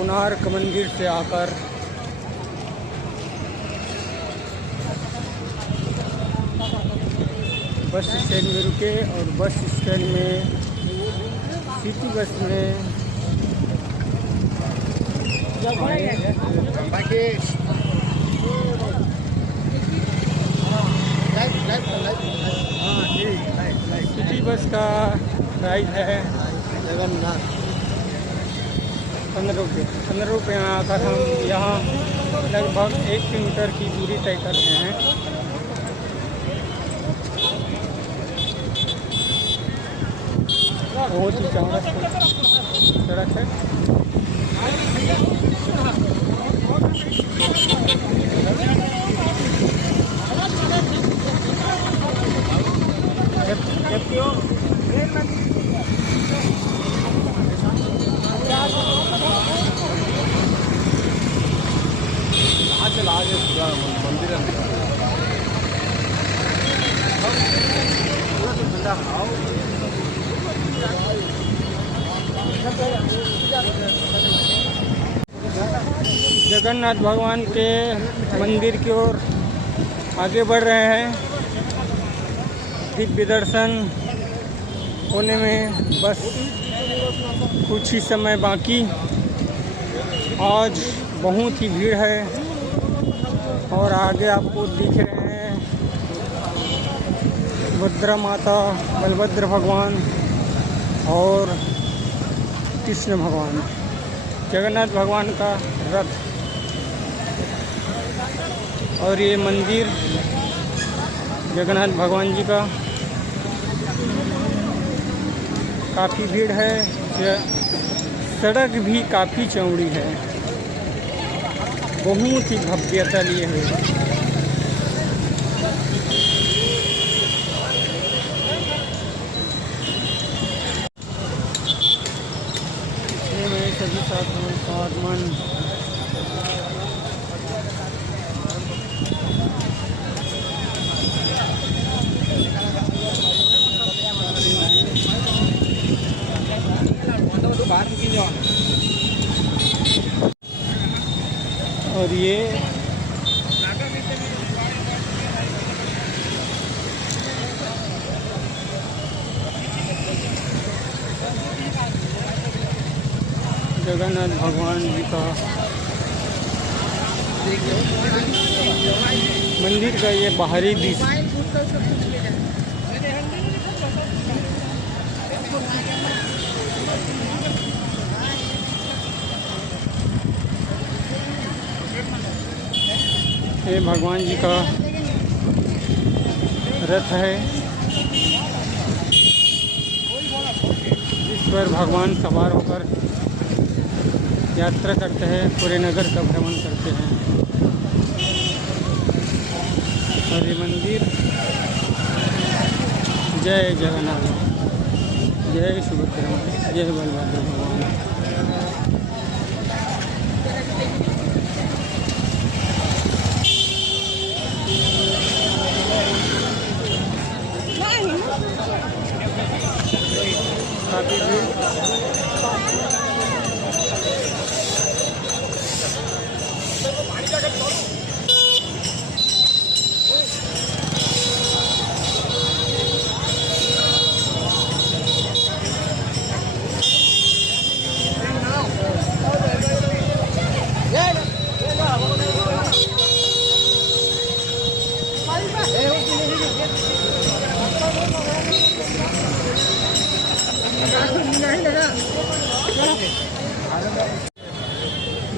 कोणार्क मंदिर से आकर बस स्टैंड में रुके और बस स्टैंड में सिटी बस में सिटी बस का प्राइस है जगन्नाथ 15 रुपये। 15 रुपये में आकर हम यहाँ लगभग 1 किलोमीटर की दूरी तय कर रहे हैं। बहुत ही चौड़ा सड़क है। मंदिर जगन्नाथ भगवान के मंदिर की ओर आगे बढ़ रहे हैं। दिव्य दर्शन होने में बस कुछ ही समय बाकी। आज बहुत ही भीड़ है और आगे आपको दिख रहे हैं भद्रा माता, बलभद्र भगवान और कृष्ण भगवान, जगन्नाथ भगवान का रथ। और ये मंदिर जगन्नाथ भगवान जी का काफ़ी भीड़ है। सड़क भी काफ़ी चौड़ी है, बहुत ही भव्यता लिए हुए। सभी साधन और ये जगन्नाथ भगवान जी का मंदिर का ये बाहरी दृश्य। ये भगवान जी का रथ है, इस पर भगवान सवार होकर यात्रा करते हैं, पूरे नगर का भ्रमण करते हैं। और ये मंदिर जय जगन्नाथ, जय सुभद्रा, जय बलभद्र भगवान। काफी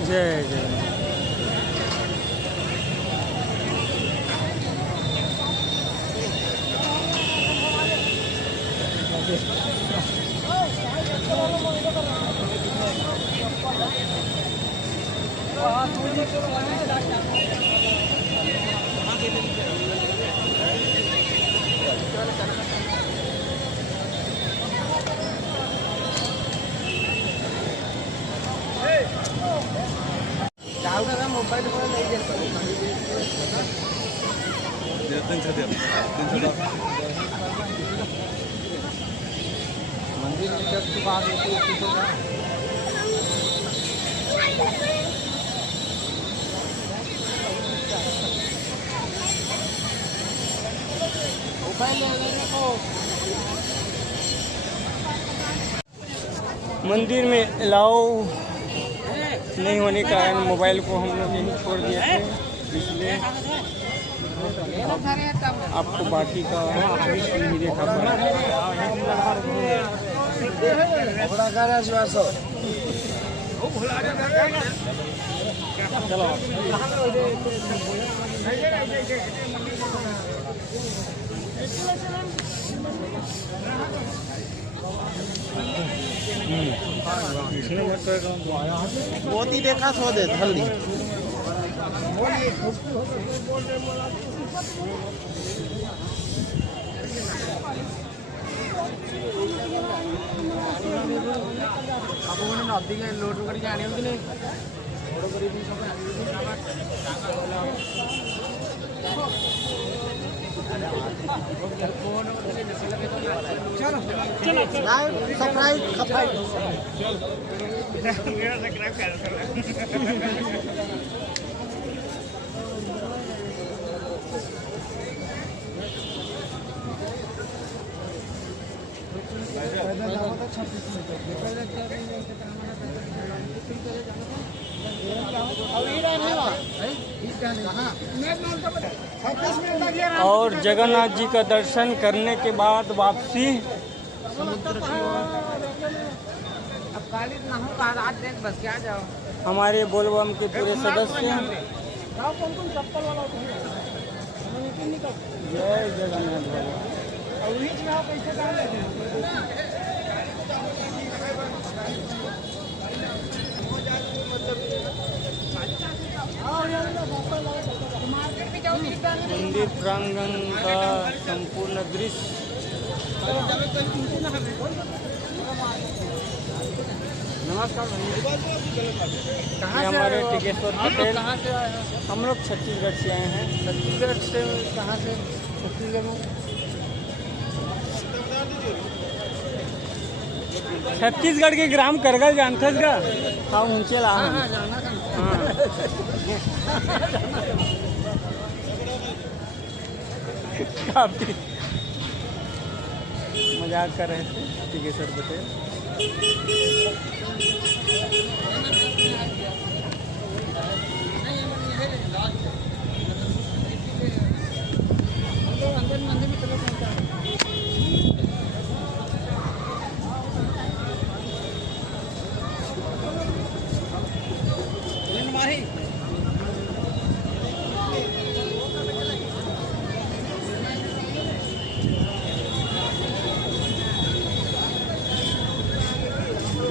जय जय। मोबाइल मंदिर में मंदिर में अलाउ नहीं होने के कारण मोबाइल को हम लोग यहीं छोड़ दिए थे, इसलिए आपको बाकी का नहीं देखा पड़ा। चलो मोती देखा सो दे हल्दी ଅଧିକ ଲୋଡ୍ କରିକି ଆଣିବାକୁ ଦିନେ ବଡ଼ କରିକି ସବୁ और जगन्नाथ जी का दर्शन करने के बाद वापसी हमारे बोलबम के पूरे सदस्य जय जगन्नाथ मंदिर प्रांगण का संपूर्ण दृश्य नमस्कार। हमारे टिकेश्वर पटेल, हम लोग छत्तीसगढ़ से आए हैं। छत्तीसगढ़ से कहाँ से? छत्तीसगढ़ में छत्तीसगढ़ के ग्राम करगल जानते का? हाँ ऊंचे ला काफी मजाक कर रहे थे टिकेश्वर पटेल।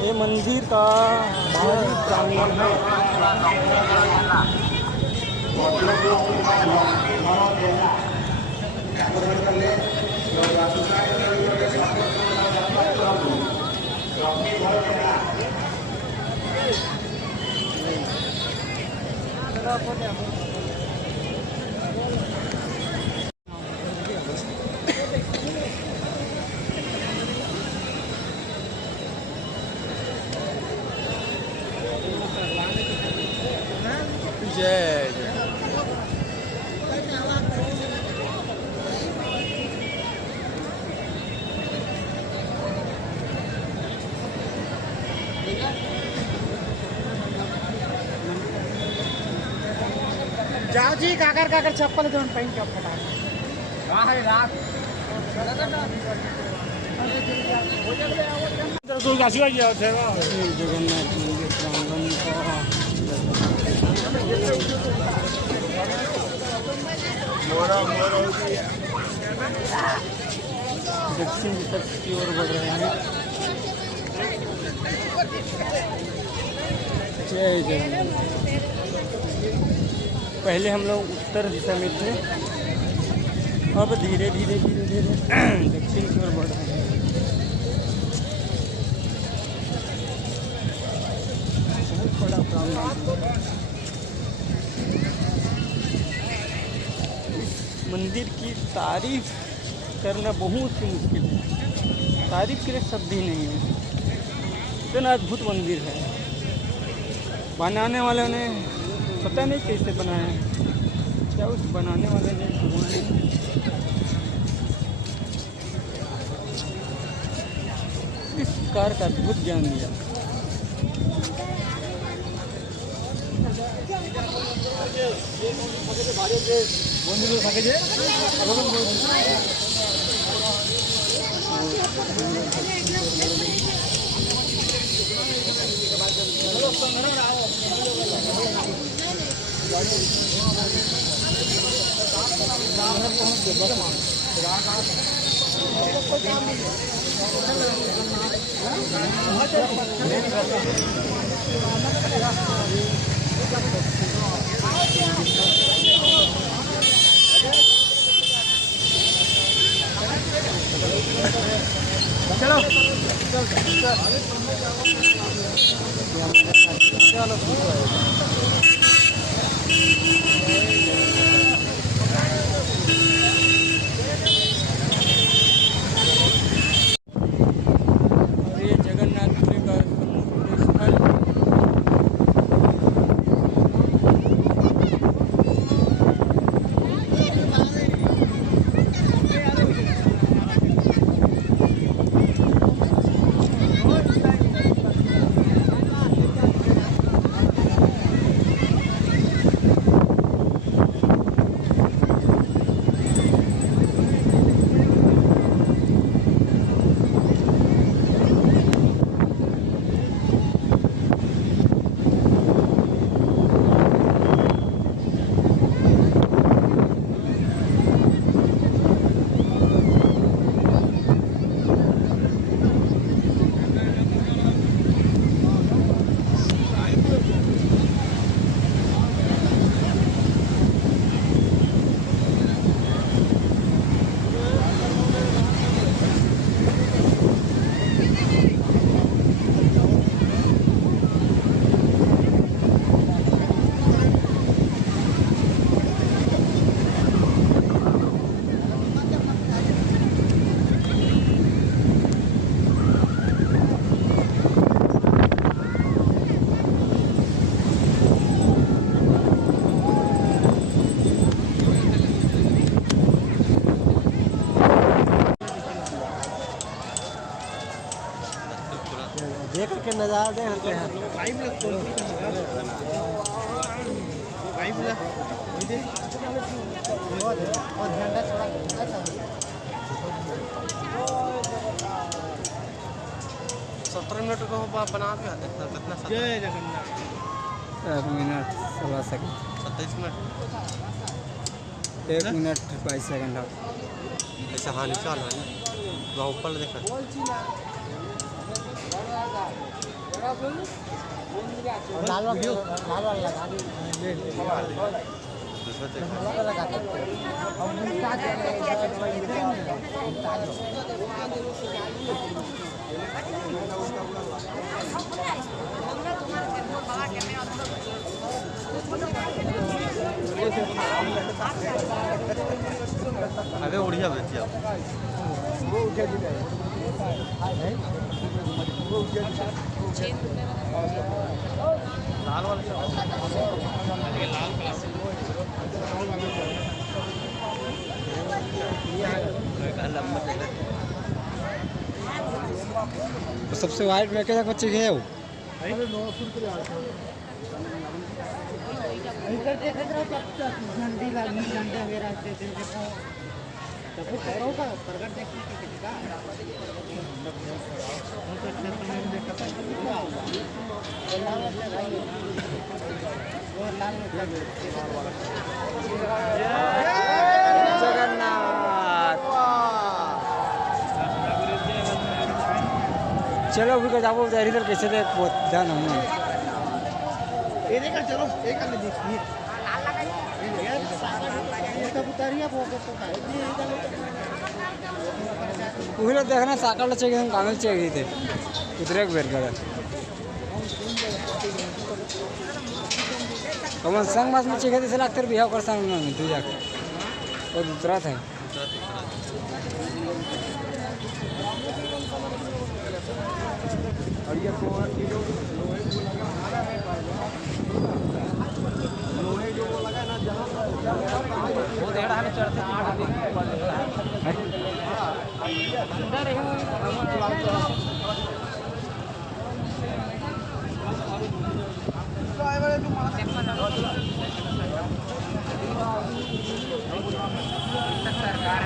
ये मंदिर का बाहरी प्रांगण है। जय जय जाओ जी काकर काकर चप्पल जो पहन के फटा रात जगन्नाथ मंदिर प्रांगण दक्षिण तट की ओर बढ़ रहे हैं। जय जगन्नाथ। पहले हम लोग उत्तर दिशा में थे, अब धीरे धीरे धीरे धीरे दक्षिण की ओर बढ़ रहे हैं। बहुत बड़ा प्रांगण। मंदिर की तारीफ करना बहुत ही मुश्किल है, तारीफ के लिए शब्द ही नहीं है। इतना अद्भुत मंदिर है, बनाने वालों ने पता नहीं कैसे बनाया, क्या उस बनाने वाले ने चमत्कार का अद्भुत ज्ञान दिया। ये जगन्नाथपुरी का समुद्र स्थल देख के नजारा दे होते हैं। और झंडा थोड़ा 17 मिनट को बना के कितना जय Jagannath. 1 minute 16 second 27 minute 1 minute 22 second ऐसे हानि चाल है ना वहाँ ऊपर देखा लाल वाला लगा दूसरा लगा अबे उड़िया बेची आप लाल वाला तो सबसे वाइट में क्या बच्चे गए हो झंडी लगी झंडे वगैरह प्रगट जगन्नाथ। चलो अभी का जाओ इधर कैसे थे बहुत ध्यान हम चलो एक देखिए उहिले देखना साकाळ चाहिए हम कागज चाहिए थे उतरे बेर कर कमन संग मास में चाहिए थे लागते बिहाव कर संग में तू जाके और दूसरा था और ये लोहे जो लगा ना जहाँ वो देड़ा है चढ़ते सरकार